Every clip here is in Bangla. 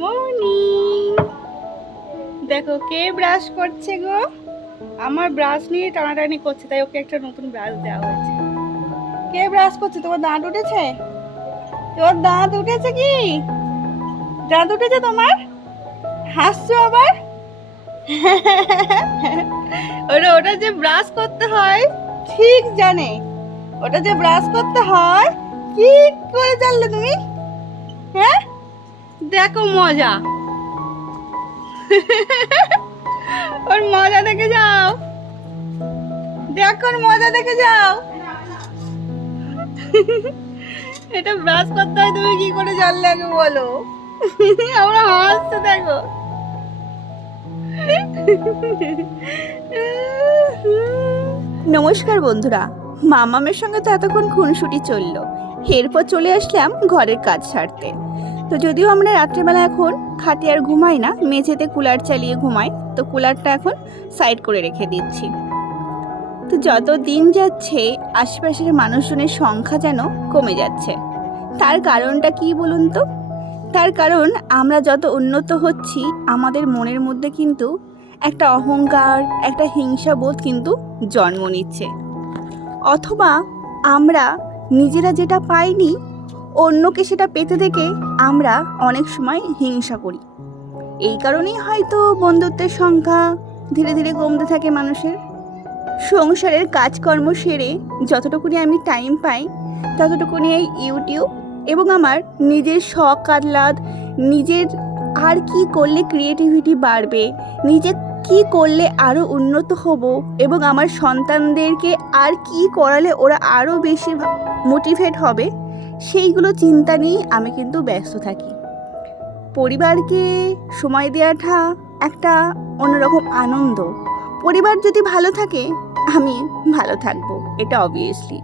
মর্নিং। দেখো কে ব্রাশ করছে গো। আমার ব্রাশ নিয়ে টানাটানি করছে, তাই ওকে একটা নতুন ব্রাশ দেওয়া হয়েছে। কে ব্রাশ করছে? তোমার দাঁত উঠেছে? তোমার দাঁত উঠেছে কি? দাঁত উঠেছে তোমার? হাসছো আবার? ওটা যে ব্রাশ করতে হয় ঠিক জানে। ওটা যে ব্রাশ করতে হয় কি করে জানলে তুমি? হ্যাঁ, দেখো মজা। ওর মজা দেখে যাও, দেখো ওর মজা দেখে যাও। এটা ব্রাশ করতে হয় তুমি কি করে জানলে আগে বলো। আমরা হাসতে দেখো। নমস্কার বন্ধুরা, মামামের সঙ্গে তো এতক্ষণ খুনসুটি চললো, এরপর চলে আসলাম ঘরের কাজ সারতে। তো যদিও আমরা রাত্রেবেলা এখন খাটে আর ঘুমাই না, মেঝেতে কুলার চালিয়ে ঘুমাই, তো কুলারটা এখন সাইড করে রেখে দিচ্ছি। তো যত দিন যাচ্ছে আশেপাশের মানুষজনের সংখ্যা যেন কমে যাচ্ছে। তার কারণটা কি বলুন তো? তার কারণ আমরা যত উন্নত হচ্ছি আমাদের মনের মধ্যে কিন্তু একটা অহংকার, একটা হিংসাবোধ কিন্তু জন্ম নিচ্ছে। অথবা আমরা নিজেরা যেটা পাইনি অন্যকে সেটা পেতে দেখে আমরা অনেক সময় হিংসা করি। এই কারণেই হয়তো বন্ধুত্বের সংখ্যা ধীরে ধীরে কমতে থাকে মানুষের। সংসারের কাজকর্ম সেরে যতটুকুনি আমি টাইম পাই ততটুকুনি এই ইউটিউব এবং আমার নিজের শখ আহ্লাদ, নিজের আর কি করলে ক্রিয়েটিভিটি বাড়বে, নিজে কি করলে আরও উন্নত হব এবং আমার সন্তানদেরকে আর কি করালে ওরা আরও বেশি মোটিভেট হবে, সেইগুলো চিন্তা নিয়ে আমি কিন্তু ব্যস্ত থাকি। পরিবারকে সময় দেওয়াটা একটা অন্যরকম আনন্দ। পরিবার যদি ভালো থাকে আমি ভালো থাকবো, এটা অবভিয়াসলি।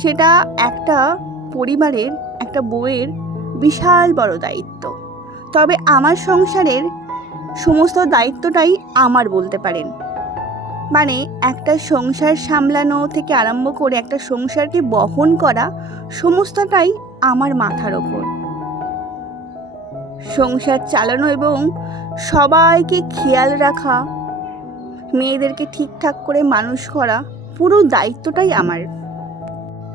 সেটা একটা পরিবারের, একটা বউয়ের বিশাল বড় দায়িত্ব। তবে আমার সংসারের সমস্ত দায়িত্বটাই আমার বলতে পারেন। মানে একটা সংসার সামলানো থেকে আরম্ভ করে একটা সংসারকে বহন করা সমস্তটাই আমার মাথার ওপর। সংসার চালানো এবং সবাইকে খেয়াল রাখা, মেয়েদেরকে ঠিকঠাক করে মানুষ করা, পুরো দায়িত্বটাই আমার।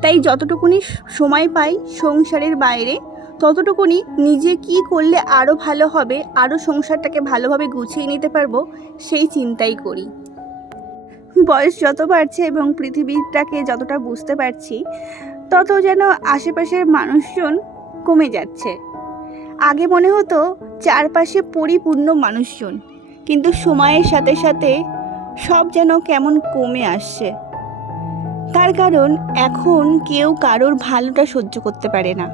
তাই যতটুকুনি সময় পাই সংসারের বাইরে ততটুকুনি নিজে কি করলে আরও ভালো হবে, আরও সংসারটাকে ভালোভাবে গুছিয়ে নিতে পারবো সেই চিন্তাই করি। বয়স যত বাড়ছে এবং পৃথিবীটাকে যতটা বুঝতে পারছি তত যেন আশেপাশের মানুষজন কমে যাচ্ছে। আগে মনে হতো চারপাশে পরিপূর্ণ মানুষজন, কিন্তু সময়ের সাথে সাথে সব যেন কেমন কমে আসছে। তার কারণ এখন কেউ কারোর ভালোটা সহ্য করতে পারে না।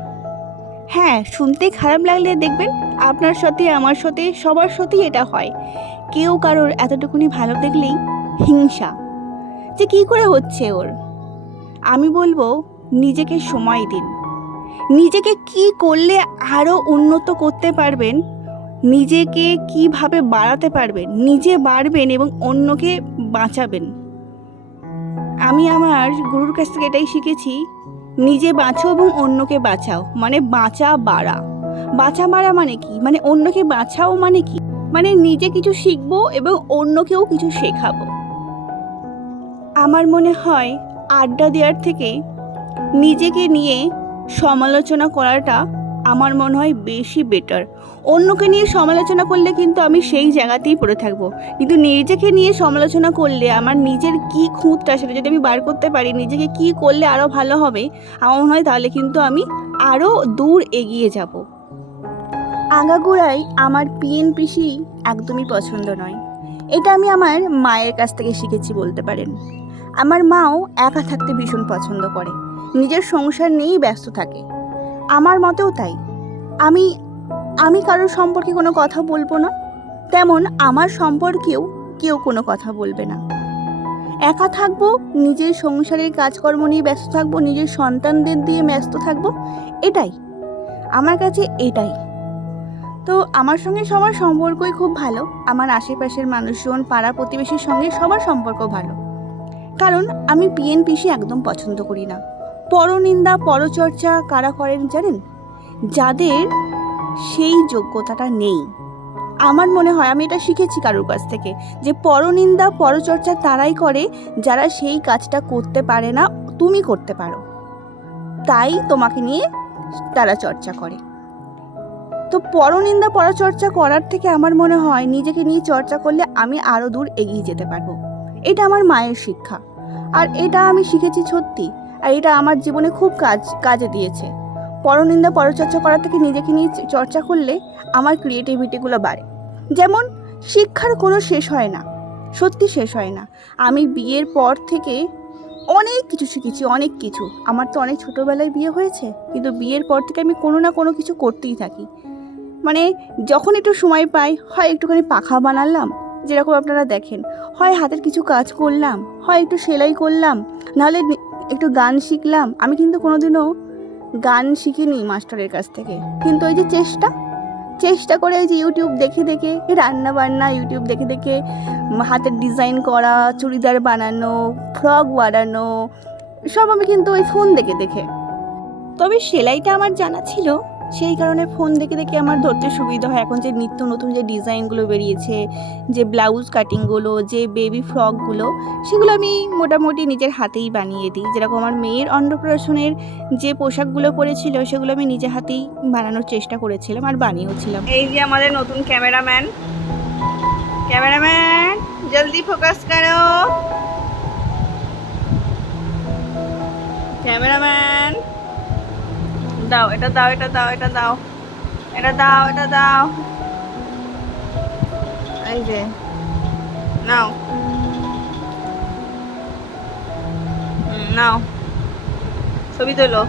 হ্যাঁ, শুনতে খারাপ লাগলে দেখবেন আপনার সাথে আমার সাথে সবার সাথেই এটা হয়। কেউ কারোর এতটুকুনি ভালো দেখলেই হিংসা, যে কী করে হচ্ছে ওর। আমি বলবো নিজেকে সময় দিন। নিজেকে কি করলে আরও উন্নত করতে পারবেন, নিজেকে কিভাবে বাড়াতে পারবেন, নিজে বাড়বেন এবং অন্যকে বাঁচাবেন। আমি আমার গুরুর কাছ থেকে এটাই শিখেছি, নিজে বাঁচো এবং অন্যকে বাঁচাও। মানে বাঁচা বাড়া, বাঁচা বাড়া মানে কি, মানে অন্যকে বাঁচাও মানে কি, মানে নিজে কিছু শিখবো এবং অন্যকেও কিছু শেখাবো। আমার মনে হয় আড্ডা দেওয়ার থেকে নিজেকে নিয়ে সমালোচনা করাটা আমার মনে হয় বেশি বেটার। অন্যকে নিয়ে সমালোচনা করলে কিন্তু আমি সেই জায়গাতেই পড়ে থাকবো, কিন্তু নিজেকে নিয়ে সমালোচনা করলে আমার নিজের কি খুঁতটা সেটা যদি আমি বার করতে পারি, নিজেকে কি করলে আরও ভালো হবে আমার মনে হয়, তাহলে কিন্তু আমি আরও দূর এগিয়ে যাব। আগাগোড়াই আমার পিএনপিসি একদমই পছন্দ নয়। এটা আমি আমার মায়ের কাছ থেকে শিখেছি বলতে পারেন। আমার মাও একা থাকতে ভীষণ পছন্দ করে, নিজের সংসার নিয়েই ব্যস্ত থাকে। আমার মতেও তাই। আমি আমি কারোর সম্পর্কে কোনো কথা বলবো না, তেমন আমার সম্পর্কেও কেউ কোনো কথা বলবে না। একা থাকবো, নিজের সংসারের কাজকর্ম নিয়ে ব্যস্ত থাকবো, নিজের সন্তানদের দিয়ে ব্যস্ত থাকবো, এটাই আমার কাছে এটাই। তো আমার সঙ্গে সবার সম্পর্কই খুব ভালো। আমার আশেপাশের মানুষজন, পাড়া প্রতিবেশীর সঙ্গে সবার সম্পর্ক ভালো। কারণ আমি পিএনপিসি একদম পছন্দ করি না। পরনিন্দা পরচর্চা কারা করেন জানেন? যাদের সেই যোগ্যতাটা নেই। আমার মনে হয় আমি এটা শিখেছি কারোর কাছ থেকে, যে পরনিন্দা পরচর্চা তারাই করে যারা সেই কাজটা করতে পারে না, তুমি করতে পারো, তাই তোমাকে নিয়ে তারা চর্চা করে। তো পরনিন্দা পরচর্চা করার থেকে আমার মনে হয় নিজেকে নিয়ে চর্চা করলে আমি আরও দূর এগিয়ে যেতে পারবো। এটা আমার মায়ের শিক্ষা, আর এটা আমি শিখেছি সত্যি, আর এটা আমার জীবনে খুব কাজে দিয়েছে। পরনিন্দা পরচর্চা করার থেকে নিজেকে নিয়ে চর্চা করলে আমার ক্রিয়েটিভিটিগুলো বাড়ে। যেমন শিক্ষার কোনো শেষ হয় না, সত্যি শেষ হয় না। আমি বিয়ের পর থেকে অনেক কিছু শিখেছি, অনেক কিছু। আমার তো অনেক ছোটোবেলায় বিয়ে হয়েছে, কিন্তু বিয়ের পর থেকে আমি কোনো না কোনো কিছু করতেই থাকি। মানে যখন একটু সময় পাই, হয় একটুখানি পাখা বানালাম, যেরকম আপনারা দেখেন, হয় হাতের কিছু কাজ করলাম, হয় একটু সেলাই করলাম, নাহলে একটু গান শিখলাম। আমি কিন্তু কোনোদিনও গান শিখিনি মাস্টারের কাছ থেকে, কিন্তু ওই যে চেষ্টা করে ওই যে ইউটিউব দেখে দেখে রান্না বান্না, ইউটিউব দেখে দেখে হাতের ডিজাইন করা, চুড়িদার বানানো, ফ্রক বানানো, সব আমি কিন্তু ওই ফোন দেখে দেখে। তবে সেলাইটা আমার জানা ছিল, সেই কারণে ফোন দেখে দেখে আমার ধরতে সুবিধা হয়। এখন যে নিত্য নতুন যে ডিজাইনগুলো বেরিয়েছে, যে ব্লাউজ কাটিংগুলো, যে বেবি ফ্রকগুলো, সেগুলো আমি মোটামুটি নিজের হাতেই বানিয়ে দিই। যেরকম আমার মেয়ের অন্নপ্রাশনের যে পোশাকগুলো পরেছিল, সেগুলো আমি নিজে হাতেই বানানোর চেষ্টা করেছিলাম আর বানিয়েওছিলাম। এই যে আমাদের নতুন ক্যামেরাম্যান, জলদি ফোকাস করো। ক্যামেরাম্যান, দাও এটা, দাও এটা, দাও এটা, দাও এটা, দাও এটা, দাও। এই যে নাও, নাও ছবি তোলো।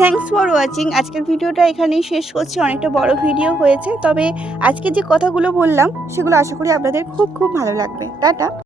Thanks for watching. আজকের ভিডিওটা এখানেই শেষ করছি, অনেকটা বড় ভিডিও হয়েছে। তবে আজকে যে কথাগুলো বললাম সেগুলো আশা করি আপনাদের খুব খুব ভালো লাগবে। টাটা।